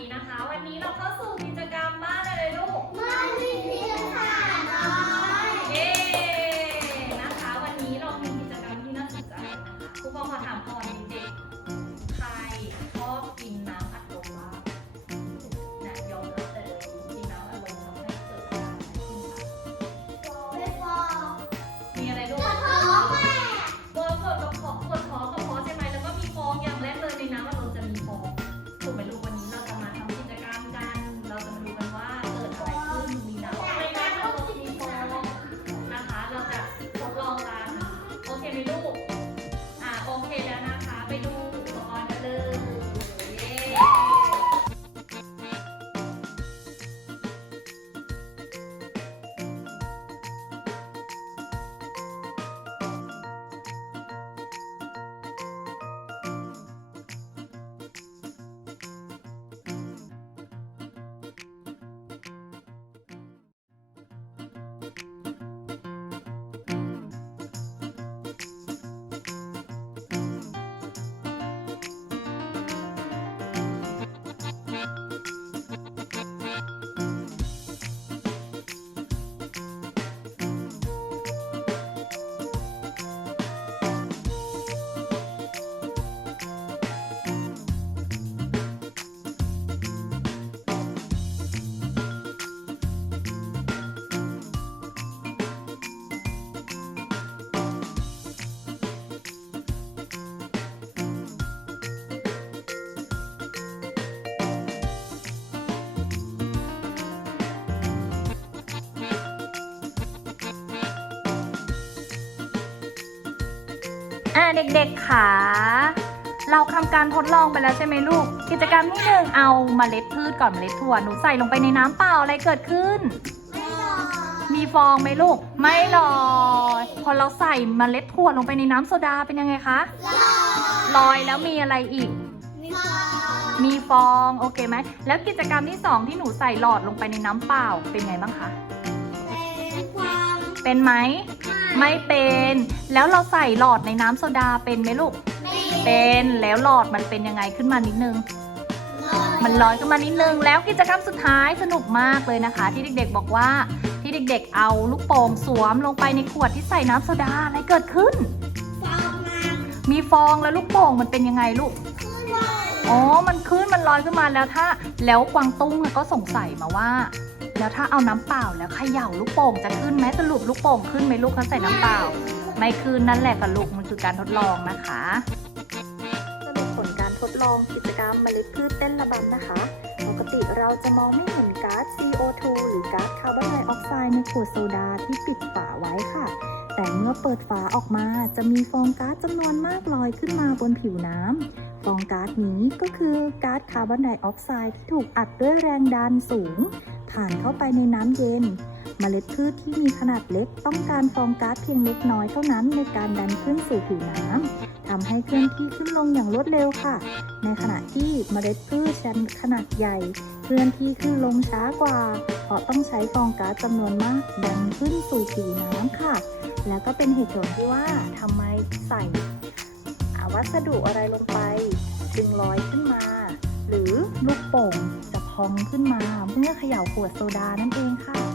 ดีนะคะ วันนี้เราเข้าสู่กิจกรรมบ้านอะไรลูกมันมีเพียงขาน้อยเย้นะคะ วันนี้เรามีกิจกรรมที่น่าสนใจนะคะครูปองขอถามก่อน อ่าเด็กๆค่ะเราทำการทดลองไปแล้วใช่ไหมลูก กิจกรรมที่หนึ่งเอาเมล็ดพืชก่อนเมล็ดถั่วหนูใส่ลงไปในน้ำเปล่าอะไรเกิดขึ้นไม่รอมีฟองไหมลูก ไม่ลอยพอเราใส่เมล็ดถั่วลงไปในน้ำโซดาเป็นยังไงคะรอลอยแล้วมีอะไรอีกมีฟองมีฟองโอเคไหมแล้วกิจกรรมที่สองที่หนูใส่หลอดลงไปในน้ำเปล่าเป็นไงบ้างคะ เป็นความเป็นไหม ไม่เป็น แล้วเราใส่หลอดในน้ำโซดาเป็นไหมลูกไม่เป็น แล้วหลอดมันเป็นยังไงขึ้นมานิดนึงรอมันลอยขึ้นมานิดนึง แล้วกิจกรรมสุดท้ายสนุกมากเลยนะคะ ที่เด็กๆบอกว่าที่เด็กๆเอาลูกโป่งสวมลงไปในขวดที่ใส่น้ำโซดาอะไรเกิดขึ้นฟองมามีฟองแล้วลูกโป่งมันเป็นยังไงลูกขึ้นมาอ๋อ มันขึ้น มันลอยขึ้นมาแล้วถ้า แล้วกวางตุ้งอะก็สงสัยมาว่า แล้วถ้าเอาน้ำเปล่าแล้วเขย่าลูกโป่งจะขึ้นไหมสรุปลูกโป่งขึ้นไหมลูกเขาใส่น้ำเปล่า ไม่ขึ้นนั่นแหละกับลูกมันคือการทดลองนะคะสรุปผลการทดลองกิจกรรมเมล็ดพืชเต้นระบำนะคะ ปกติเราจะมองไม่เห็นก๊าซ CO2 หรือก๊าซคาร์บอนไดออกไซด์ในขวดโซดาที่ปิดฝาไว้ค่ะ แต่เมื่อเปิดฝาออกมาจะมีฟองก๊าซจำนวนมากลอยขึ้นมาบนผิวน้ำ ฟองก๊าซนี้ก็คือก๊าซคาร์บอนไดออกไซด์ที่ถูกอัดด้วยแรงดันสูง ผ่านเข้าไปในน้ำเย็นเมล็ดพืชที่มีขนาดเล็กต้องการฟองก๊าซเพียงเล็กน้อยเท่านั้นในการดันขึ้นสู่ผิวน้ำทำให้เคลื่อนที่ขึ้นลงอย่างรวดเร็วค่ะ ในขณะที่เมล็ดพืชชั้นขนาดใหญ่ เคลื่อนที่ขึ้นลงช้ากว่า เพราะต้องใช้ฟองก๊าซจำนวนมากดันขึ้นสู่ผิวน้ำค่ะ แล้วก็เป็นเหตุผลที่ว่าทำไมใส่ วัสดุอะไรลงไป จึงลอยขึ้นมา หรือลูกโป่งจะพองขึ้นมา เมื่อเขย่าขวดโซดานั่นเองค่ะ